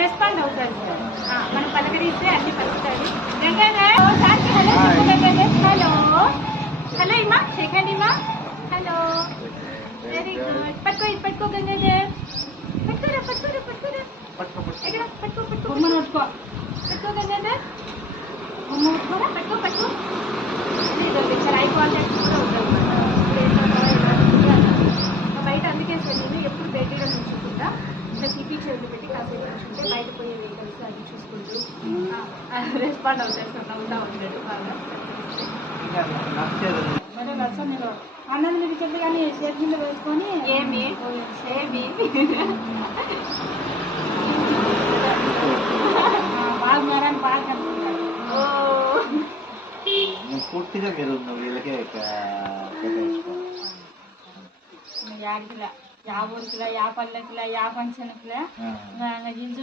Respond అవుతారు sir. మనం పలకరిస్తే అన్ని పలుకుతాయి. హలో హలో ఇమ్మా సెకండ్ ఇమ్మా హలో వెరీ గుడ్. పట్టుకో ఇది పట్టుకో గంగాధర్ పట్టుకోరా పట్టుకోరా పట్టుకోరా ఎక్కడ పట్టుకో పట్టుకో పట్టుకో పట్టుకో గంగాధర్ పట్టుకోరా పట్టుకో పట్టుకో. ఇక్కడ ఐ కాంటాక్ట్ కూడా ఉంటుంది బయట. అందుకే సార్ నేను ఎప్పుడు బయటగా నుంచుకుంటా ఇంకా సిటీ చెవులు పెట్టి కాసేపు నుంచుంటే బయట పోయే వెహికల్స్ అది చూసుకుంటూ రెస్పాండ్ అవుతాయి సార్. నవ్వుతా ఉంటాడు బాగా. మరి వర్షం మీరు అన్నది మీకు చెప్పి కానీ చేతిలో వేసుకొని ఏమి ఏమి బాగా మేరాన్ని బాగా కనుక్కుంటారు. పూర్తిగా మీరు వీళ్ళకే యాడికిలా యా ఊరికిలా యా పల్లెకిలా యా ఫంక్షన్కిలా జీన్స్